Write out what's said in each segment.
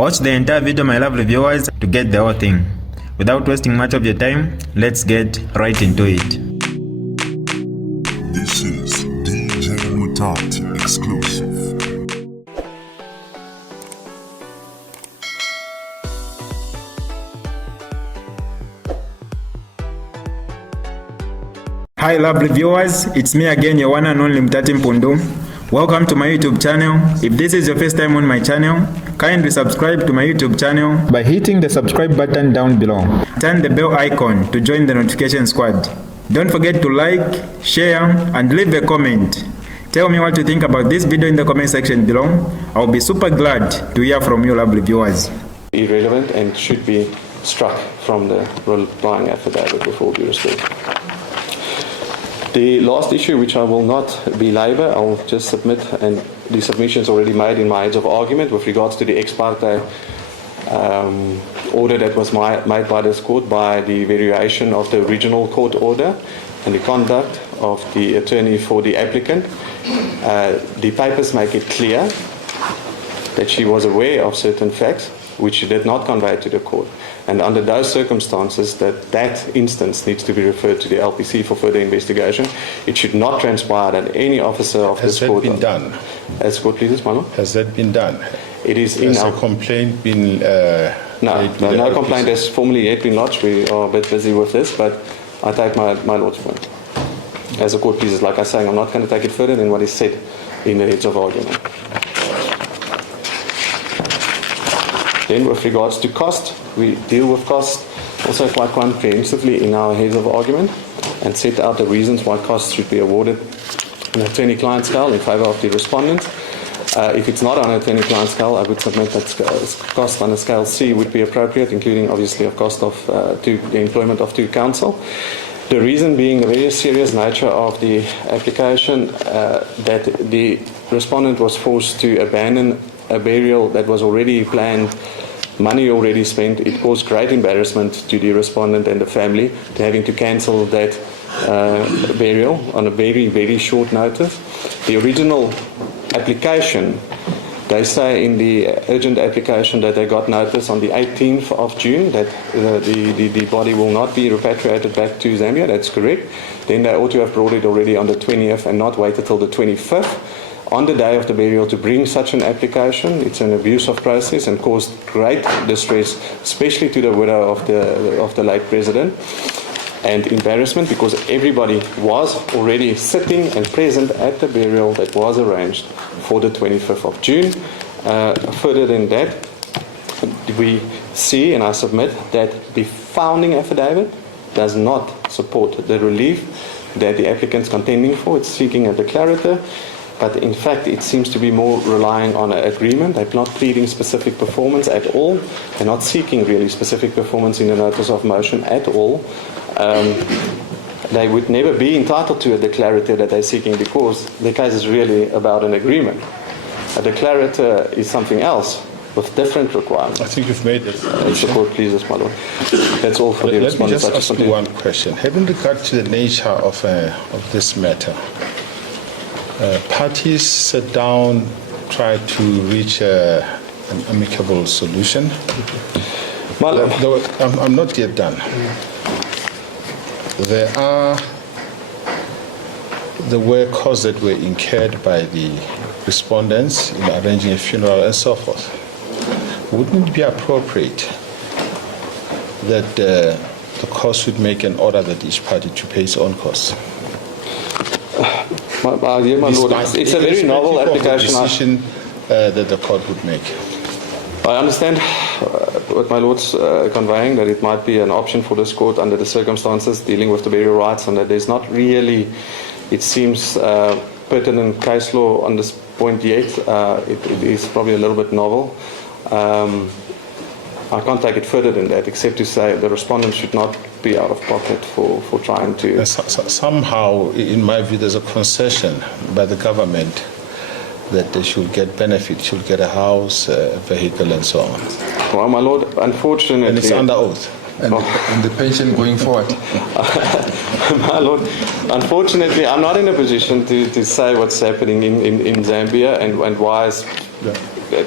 Watch the entire video, my lovely viewers, to get the whole thing. Without wasting much of your time, let's get right into it. This is DJ Mutati exclusive. Hi lovely viewers, it's me again, your one and only Mutati Mpundu. Welcome to my YouTube channel. If this is your first time on my channel, kindly subscribe to my YouTube channel by hitting the subscribe button down below. Turn the bell icon to join the notification squad. Don't forget to like, share, and leave a comment. Tell me what you think about this video in the comment section below. I'll be super glad to hear from you lovely viewers. Irrelevant and should be struck from the replying affidavit with all due respect. The last issue, which I will not belabor, I'll just submit, and the submission is already made in my heads of argument with regards to the ex parte order that was made by this court by the variation of the original court order and the conduct of the attorney for the applicant. The papers make it clear that she was aware of certain facts which she did not convey to the court. And under those circumstances, that instance needs to be referred to the LPC for further investigation. It should not transpire that any officer of this court... Has that been done? As court pleases, my lord? Has that been done? It is in our... Has a complaint been... No complaint has formally yet been lodged. We are a bit busy with this, but I take my lord's point. As the court pleases, like I say, I'm not going to take it further than what is said in the heads of argument. Then with regards to cost, we deal with cost also quite comprehensively in our heads of argument and set out the reasons why costs should be awarded on an attorney-client scale in favour of the respondent. If it's not on an attorney-client scale, I would submit that cost on a scale C would be appropriate, including obviously a cost of the employment of two counsel. The reason being the very serious nature of the application, that the respondent was forced to abandon a burial that was already planned, money already spent. It caused great embarrassment to the respondent and the family to having to cancel that burial on a very, very short notice. The original application, they say in the urgent application that they got notice on the 18th of June that the body will not be repatriated back to Zambia. That's correct. Then they ought to have brought it already on the 20th and not waited till the 25th. On the day of the burial to bring such an application, it's an abuse of process and caused great distress, especially to the widow of the late president, and embarrassment because everybody was already sitting and present at the burial that was arranged for the 25th of June. Further than that, we see, and I submit, that the founding affidavit does not support the relief that the applicant's contending for. It's seeking a declarator. But in fact, it seems to be more relying on an agreement. They're not pleading specific performance at all. They're not seeking really specific performance in the notice of motion at all. They would never be entitled to a declarator that they're seeking because the case is really about an agreement. A declarator is something else with different requirements. I think you've made it. If the court pleases, my lord. That's all for the respondents. Let me just ask you one question. Having regard to the nature of this matter, parties sat down, tried to reach an amicable solution. I'm not yet done. There were costs that were incurred by the respondents in arranging a funeral and so forth. Wouldn't it be appropriate that the court should make an order that each party to pay its own costs? My lord, it's a very novel application. Decision that the court would make. I understand what my lord's conveying, that it might be an option for this court under the circumstances dealing with the burial rights, and that there's not really, it seems, pertinent case law on this point yet. It is probably a little bit novel. I can't take it further than that, except to say the respondent should not be out of pocket for trying to... Somehow, in my view, there's a concession by the government that they should get benefit, should get a house, a vehicle, and so on. Well, my lord, unfortunately... And it's under oath. And the pension going forward. My lord, unfortunately, I'm not in a position to say what's happening in Zambia and why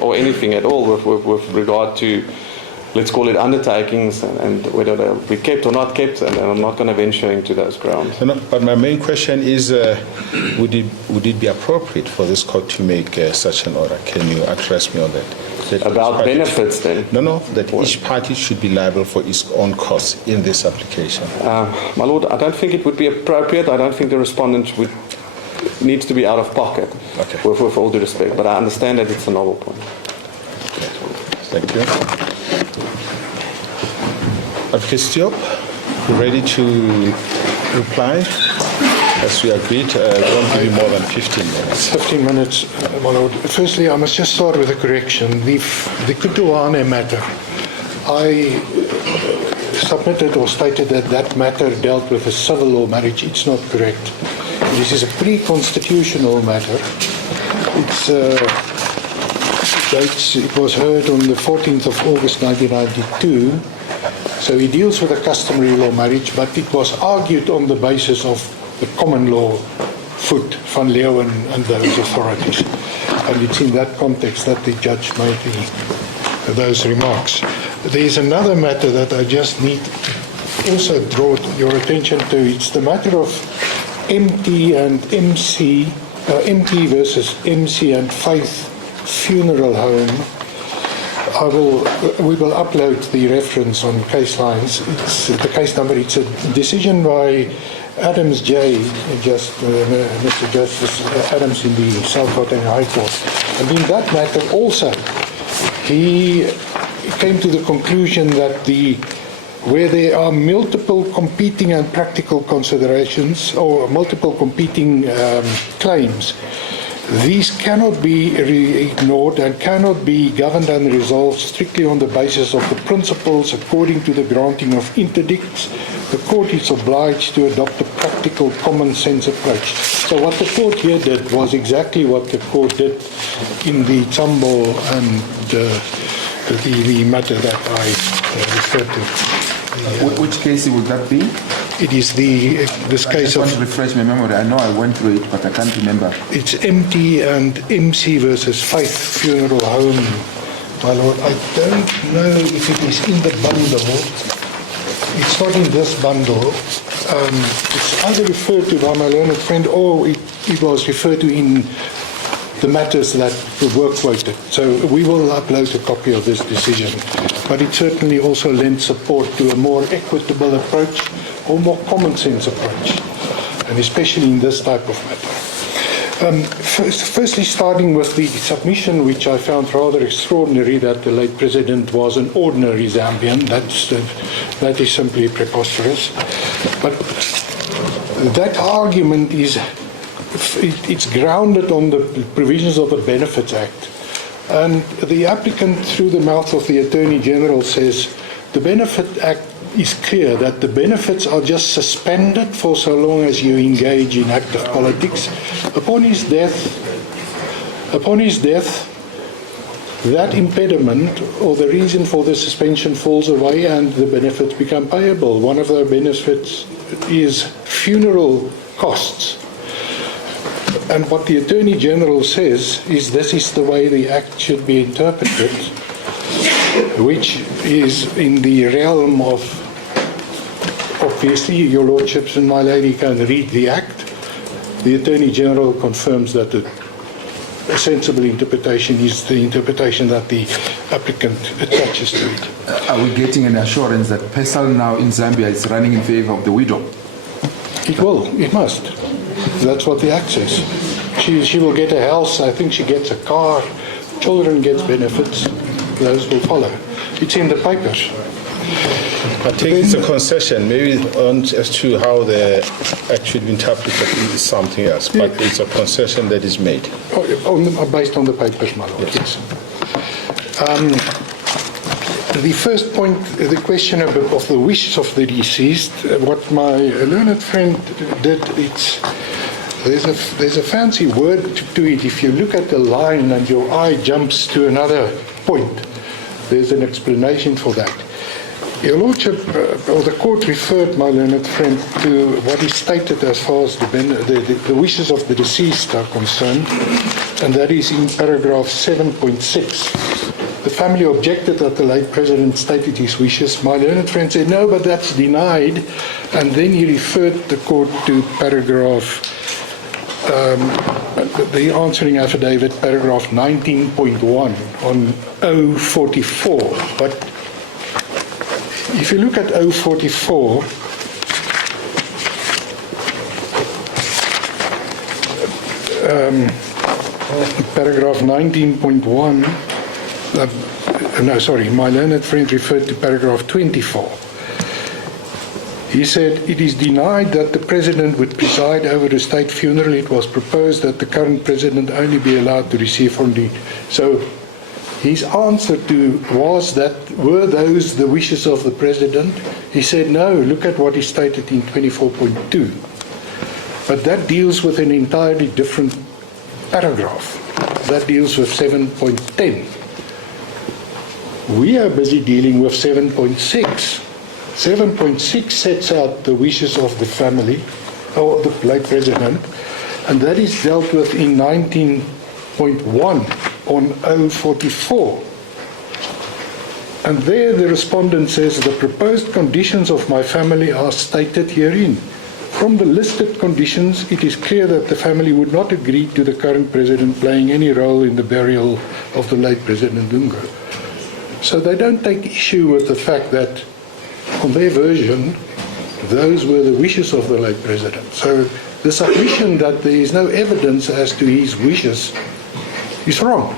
or anything at all with regard to, let's call it undertakings and whether they'll be kept or not kept, and I'm not going to venture into those grounds. No, but my main question is, would it be appropriate for this court to make such an order? Can you address me on that? About benefits then? No, that each party should be liable for its own costs in this application. My Lord, I don't think it would be appropriate. I don't think the respondent needs to be out of pocket, Okay. with all due respect, but I understand that it's a novel point. Thank you. Advocate Stiop, you ready to reply? As we agreed, we won't give you more than 15 minutes. 15 minutes, my Lord. Firstly, I must just start with a correction. The Kutuane matter, I submitted or stated that matter dealt with a civil law marriage. It's not correct. This is a pre-constitutional matter. It was heard on the 14th of August 1992. So it deals with a customary law marriage, but it was argued on the basis of the common law foot, Van Leeuwen and those authorities. And it's in that context that the judge made those remarks. There's another matter that I just need to also draw your attention to. It's the matter of MT and MC, MT versus MC and Faith Funeral Home. We will upload the reference on case lines. It's the case number. It's a decision by Adams J. Mr. Justice Adams in the South Gauteng High Court. And in that matter also, he came to the conclusion that where there are multiple competing and practical considerations or multiple competing claims, these cannot be ignored and cannot be governed and resolved strictly on the basis of the principles according to the granting of interdicts. The court is obliged to adopt a practical common sense approach. So what the court here did was exactly what the court did in the Tambo and the matter that I referred to. Which case would that be? It is this I case just want to refresh my memory. I know I went through it, but I can't remember. It's MT and MC versus Faith Funeral Home, my Lord. I don't know if it is in the bundle. It's not in this bundle. It's either referred to by my learned friend or it was referred to in the matters that were quoted. So we will upload a copy of this decision. But it certainly also lends support to a more equitable approach or more common sense approach, and especially in this type of matter. Firstly, starting with the submission, which I found rather extraordinary, that the late president was an ordinary Zambian. That is simply preposterous. But that argument it's grounded on the provisions of the Benefits Act. And the applicant, through the mouth of the Attorney General, says the Benefit Act is clear that the benefits are just suspended for so long as you engage in active politics. Upon his death, that impediment or the reason for the suspension falls away and the benefits become payable. One of the benefits is funeral costs. And what the Attorney General says is this is the way the Act should be interpreted, which is in the realm of, obviously, your lordships and my lady can read the Act. The Attorney General confirms that a sensible interpretation is the interpretation that the applicant attaches to it. Are we getting an assurance that PESAL now in Zambia is running in favor of the widow? It must. That's what the Act says. She will get a house, I think she gets a car, children get benefits, those will follow. It's in the papers. I think it's a concession, maybe as to how the Act should be interpreted is something else, but it's a concession that is made. Based on the papers, my Lord, yes. The first point, the question of the wishes of the deceased, what my learned friend did, there's a fancy word to it. If you look at the line and your eye jumps to another point, there's an explanation for that. Your Lordship, or the court referred, my learned friend, to what is stated as far as the wishes of the deceased are concerned, and that is in paragraph 7.6. The family objected that the late President stated his wishes. My learned friend said, no, but that's denied, and then he referred the court to paragraph, the answering affidavit, paragraph 19.1 on 044. But if you look at 044, paragraph 19.1, no, sorry, my learned friend referred to paragraph 24. He said, it is denied that the President would preside over the state funeral. It was proposed that the current President only be allowed to receive from the... So his answer to was that, were those the wishes of the President? He said, no, look at what he stated in 24.2. But that deals with an entirely different paragraph. That deals with 7.10. We are busy dealing with 7.6. 7.6 sets out the wishes of the family, or the late President, and that is dealt with in 19.1 on 044. And there the respondent says, the proposed conditions of my family are stated herein. From the listed conditions, it is clear that the family would not agree to the current President playing any role in the burial of the late President Dunga. So they don't take issue with the fact that, on their version, those were the wishes of the late President. So the submission that there is no evidence as to his wishes is wrong.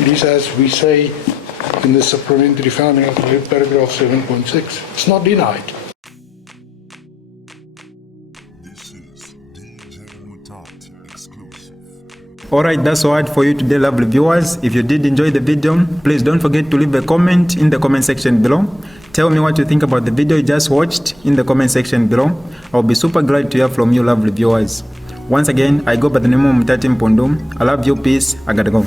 It is, as we say in the supplementary finding of paragraph 7.6. It's not denied. This is DJ Mutati exclusive. Alright, that's all for you today, lovely viewers. If you did enjoy the video, please don't forget to leave a comment in the comment section below. Tell me what you think about the video you just watched in the comment section below. I'll be super glad to hear from you, lovely viewers. Once again, I go by the name of Mutati Mpundu. I love you, peace, I gotta go.